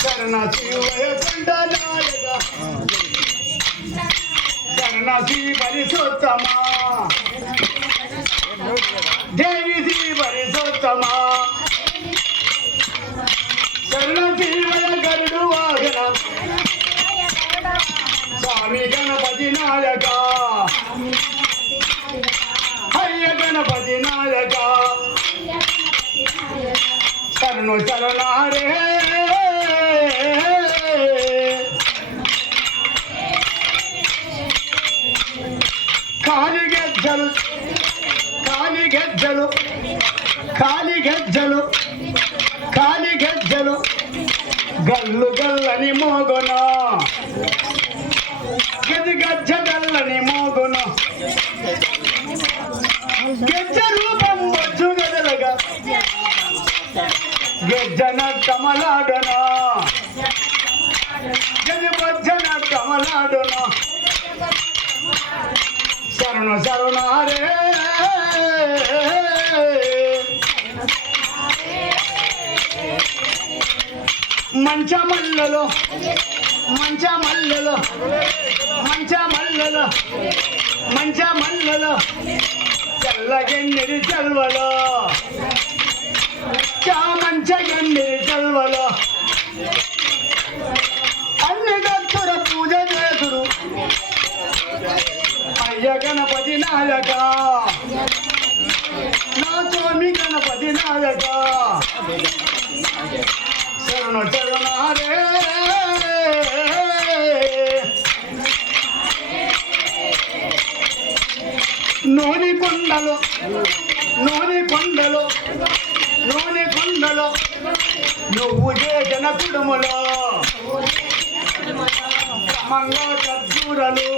శరణ శివయ కండ నాయక శరణ శ్రీ పరిశోత్తమా దేవి శ్రీ పరిశోత్తమా శరణ శివయ గరుడు వాహన స్వామి గణపతి నాయక హయ్య గణపతి నాయక శరణు శరణారే కాలిగెజ్జలు కాలిగెజ్జలు కాలిగెజ్జలు కాలిగెజ్జలు గల్లు గల్లని మోగును గది గజ్జ గల్లని మోగును గెజ్జ రూపం వచ్చు గదలగా గెజ్జన కమలాడను గది బజ్జన కమలాడను శరణ శరణారే మంచ మల్లెలో మంచ మల్లెలో మంచ మల్లెలో మంచ మల్లెలో చల్లగెన్నిరి చల్వలో చామంచ గెన్నిరి చల్వలో అన్ని గత్తుర పూజ చేసుడు అయ్య గణపతి నాయక నా స్వామి గణపతి నాయక శరణ శరణారే నూనె కొండలు నూనె కొండలు నూనె కొండలు నువ్వు చేసిన కుడుములో క్రమంగా ఖర్జూరలు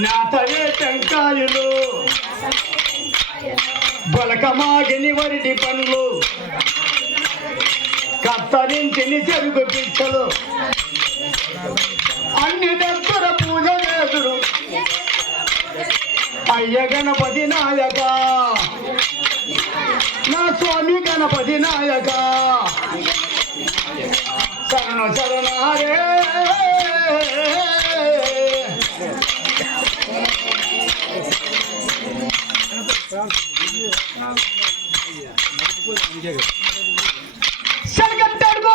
నాతవే టెంకాయలు బొలకమాగిని వరిటి పండ్లు కత్తరించిన చెరుకు పిచ్చలు అన్ని దగ్గర పూజ చేసుడు అయ్య గణపతి నాయక నా స్వామి గణపతి నాయక శరణ శరణారే శరగట్టడుకో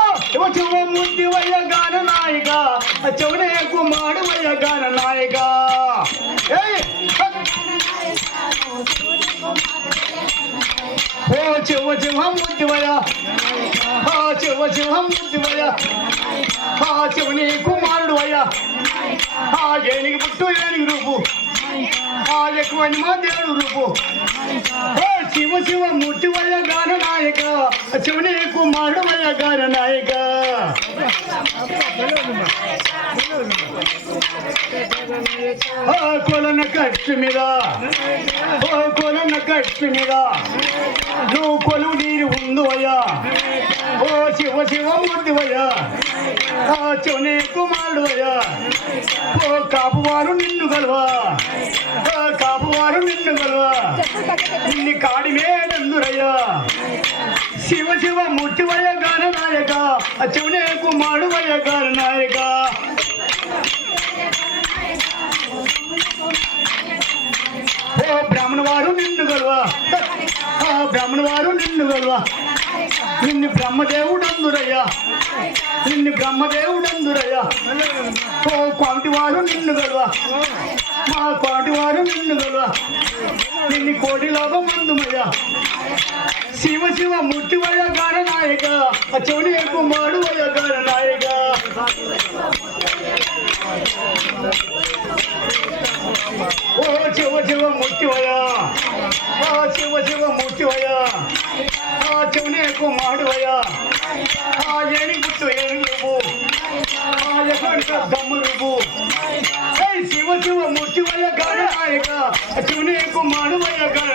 చెవ ముద్ది వయ్య గాన నాయక చెవునే కుమారు వయ్య గాన నాయక ఓ చెవ చెవ ముద్ది వయ్య చెవ చెవ ముద్ది వయ్య చెవుని కుమారుడు వయ్య ఏనికి పుట్టు ఏనికి రూపు ఎక్కువ మా దేవుడు రూపు శివ శివ మూర్తి వయ్య గాన నాయక శివుని కుమారుడు వయ్య గాన నాయక కొలన కట్టు మీద కొలన కట్టు మీద నువ్వు కొలువు నీరు ఉందు అయ్యా ఓ శివ శివ మూర్తి వయ్యా శివుని కుమారుడు అయ్యా ఓ కాపువారు నిన్ను గలవా కాపువారు నిన్ను గలవా నిన్ను కాడి మేడందురయ్యా శివ శివ మూర్తి వయ్య గాన నాయక శివుని కుమారుడు వయ్య గాన నాయక ఓ బ్రాహ్మణ వారు నిన్ను గలవా బ్రాహ్మణ వారు నిన్ను గలవా నిన్ను బ్రహ్మదేవుడు అందురయ్యా నిన్ను బ్రహ్మదేవుడు అందురయ్యా ఓ కోటి వారు నిన్ను గలవా మా కోటి వారు నిన్ను గలవా నిన్ను కోటి లోకం అందుమయ్యా శివ శివ మూర్తి వయ్య గాన నాయక చెవుని కుమారుడు వయ్య గాన నాయక ఓ శివ శివ మూర్తి వయ్య శివ శివ మూర్తి వయ్య చెవుని కుమారుడు వయ్య ఏని గుట్టు ఏని రూపు దమ్ము రూపు శివ శివ మూర్తి వయ్య గాన నాయక చెవుని కుమారుడు వయ్య గాన